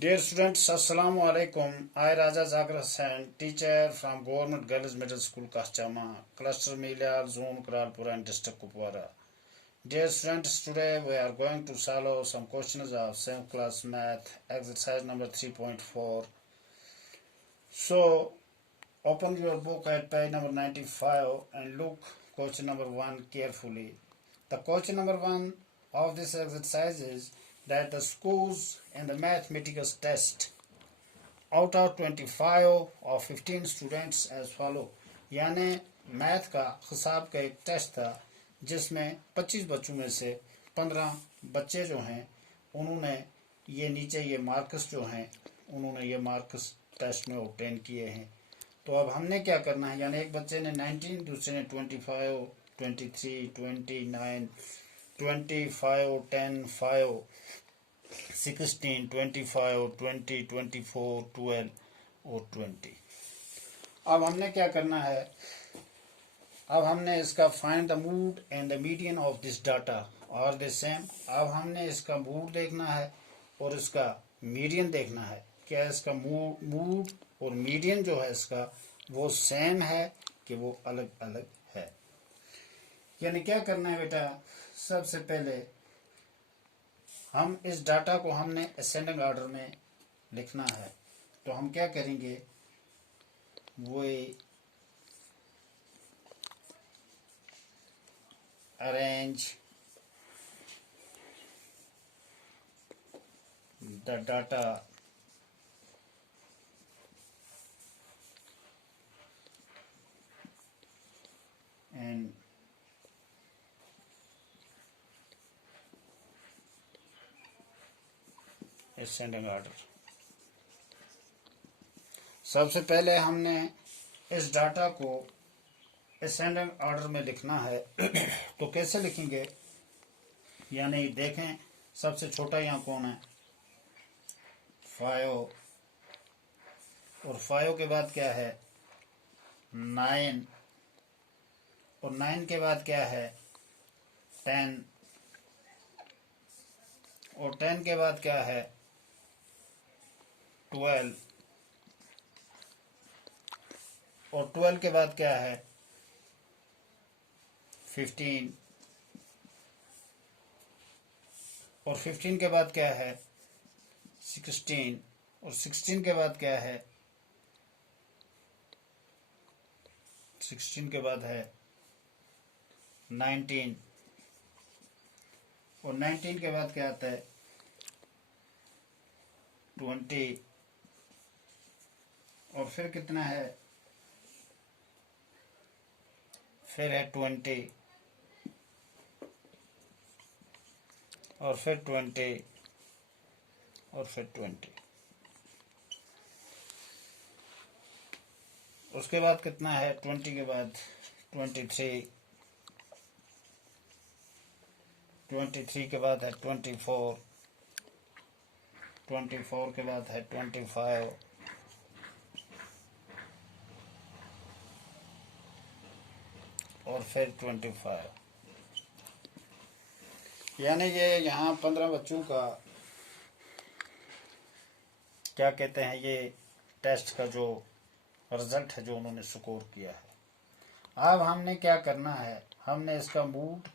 Dear students, Assalamu alaikum. I Raja Zakir Hussain, teacher from Government Girls Middle School, Kachama, Cluster Milyar, Zone Kralpura and District Kupwara. Dear students, today we are going to solve some questions of 7th class math, exercise number 3.4. So, open your book at page number 95 and look question number 1 carefully. The question number 1 of this exercise is that the scores in the mathematics test out of 25 or 15 students as follow. यानी math का हिसाब का एक test था जिसमें 25 बच्चों में से 15 बच्चे जो हैं उन्होंने ये नीचे ये मार्क्स जो हैं उन्होंने ये मार्क्स टेस्ट में ऑब्टेन किए हैं। तो अब हमने क्या करना है, यानी एक बच्चे ने 19, दूसरे ने 25, 23, 29, 25, 10, 5, 16, 25, 20, 24, 12 और 20। अब हमने क्या करना है, अब हमने इसका find the mood and the median of this data और द सेम। अब हमने इसका मूड देखना है और इसका मीडियन देखना है। क्या इसका मूड और मीडियन जो है इसका वो सेम है कि वो अलग अलग है। यानी क्या करना है बेटा, सबसे पहले हम इस डाटा को हमने असेंडिंग ऑर्डर में लिखना है। तो हम क्या करेंगे, वो arrange the data and ascending order. सबसे पहले हमने इस डाटा को असेंडिंग ऑर्डर में लिखना है। तो कैसे लिखेंगे, यानी देखें सबसे छोटा यहाँ कौन है, 5, और 5 के बाद क्या है 9, और 9 के बाद क्या है 10, और 10 के बाद क्या है 12, और 12 के बाद क्या है 15, और 15 के बाद क्या है 16, और 16 के बाद क्या है 16 के बाद है 19, और 19 के बाद क्या आता है 20, और फिर कितना है, फिर है 20, और फिर 20, और फिर 20। उसके बाद कितना है 20 के बाद 23, 23 के बाद है 24, 24 के बाद है 25, और फिर 25। यानी ये यहाँ 15 बच्चों का क्या कहते हैं, ये टेस्ट का जो रिजल्ट है जो उन्होंने स्कोर किया है। अब हमने क्या करना है, हमने इसका मूड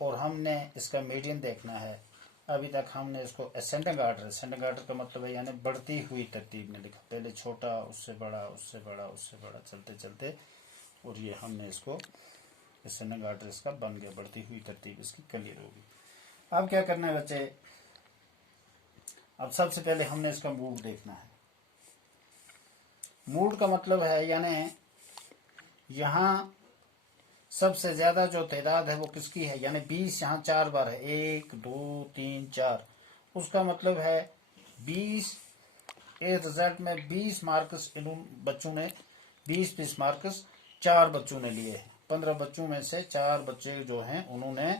और हमने इसका मीडियन देखना है। अभी तक हमने इसको असेंडिंग ऑर्डर का मतलब है यानी बढ़ती हुई तरतीब में लिखा, पहले छोटा उससे बड़ा उससे बड़ा उससे बड़ा चलते चलते, और ये हमने इसको असेंडिंग ऑर्डर इसका बन गया, बढ़ती हुई तरतीब इसकी क्लियर होगी। अब क्या करना है बच्चे, अब सबसे पहले हमने इसका मूड देखना है। मूड का मतलब है यानी यहाँ सबसे ज्यादा जो तादाद है वो किसकी है, यानी 20 यहाँ 4 बार है, 1 2 3 4, उसका मतलब है 20। इस रिजल्ट में 20 मार्क्स इन बच्चों ने 20 मार्क्स 4 बच्चों ने लिए हैं। 15 बच्चों में से 4 बच्चे जो हैं उन्होंने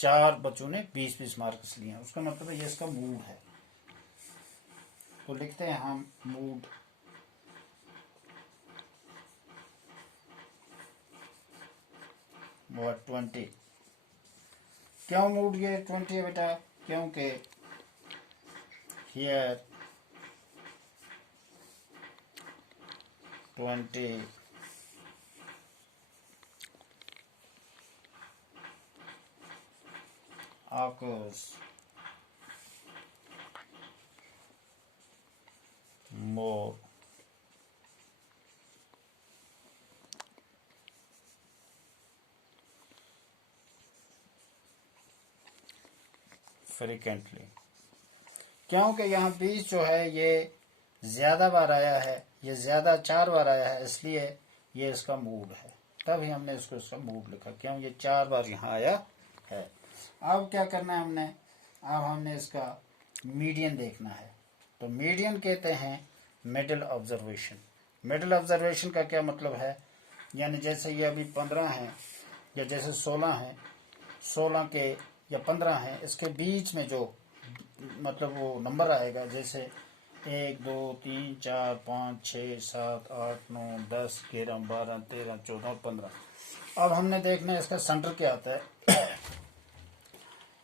4 बच्चों ने 20 मार्क्स लिए हैं। उसका मतलब है ये इसका मूड है। तो लिखते हैं हम मूड, वो 20। क्यों मूड ये 20 है बेटा, क्योंकि here 20 occurs more frequently, क्योंकि यहाँ 20 जो है ये ज़्यादा बार आया है, ये ज़्यादा 4 बार आया है, इसलिए ये इसका मूड है। तभी हमने इसको इसका मूड लिखा, क्यों ये 4 बार यहाँ आया है। अब क्या करना है हमने, अब हमने इसका मीडियन देखना है। तो मीडियन कहते हैं मिडिल ऑब्जर्वेशन। मिडिल ऑब्जर्वेशन का क्या मतलब है, यानी जैसे ये अभी 15 है या जैसे 16 है, 16 के या 15 है, इसके बीच में जो मतलब वो नंबर आएगा, जैसे 1 2 3 4 5 6 7 8 9 10 11 12 13 14 और 15। अब हमने देखना है इसका सेंटर क्या आता है।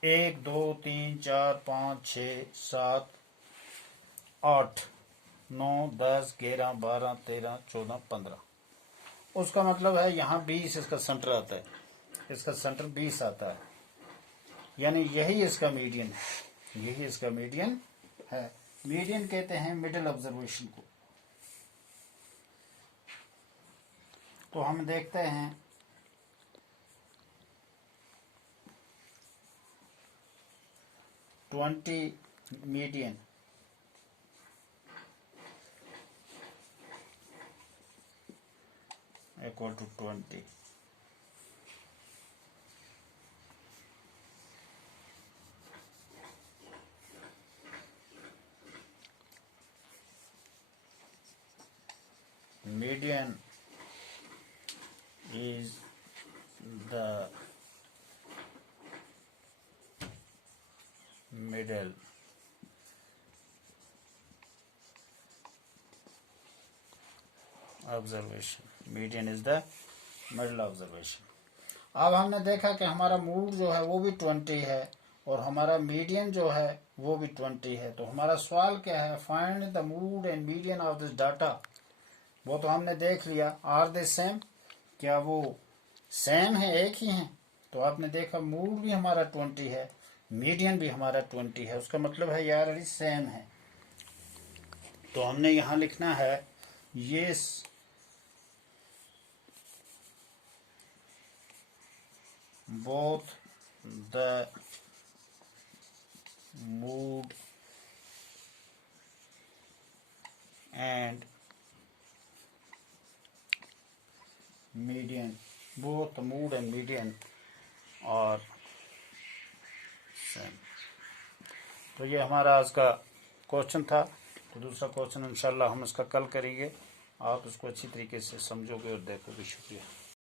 1 2 3 4 5 6 7 8 9 10 11 12 13 14 15। उसका मतलब है यहाँ 20 इसका सेंटर आता है, इसका सेंटर 20 आता है, यानी यही इसका मीडियन है, यही इसका मीडियन है। मीडियन कहते हैं मिडिल ऑब्जर्वेशन को। तो हम देखते हैं twenty median equal to 20। Median is the middle observation. Median is the middle observation. अब हमने देखा कि हमारा मूड जो है वो भी 20 है और हमारा मीडियन जो है वो भी 20 है। तो हमारा सवाल क्या है, find the mood and median of this data. वो तो हमने देख लिया, आर दे सेम, क्या वो सेम है, एक ही हैं। तो आपने देखा मूड भी हमारा 20 है, मीडियन भी हमारा 20 है, उसका मतलब है यार अभी सेम है। तो हमने यहाँ लिखना है ये both the mood and median, both the mood and median are same। तो ये हमारा आज का क्वेश्चन था। तो दूसरा क्वेश्चन इंशाल्लाह हम इसका कल करेंगे। आप इसको अच्छी तरीके से समझोगे और देखोगे। शुक्रिया।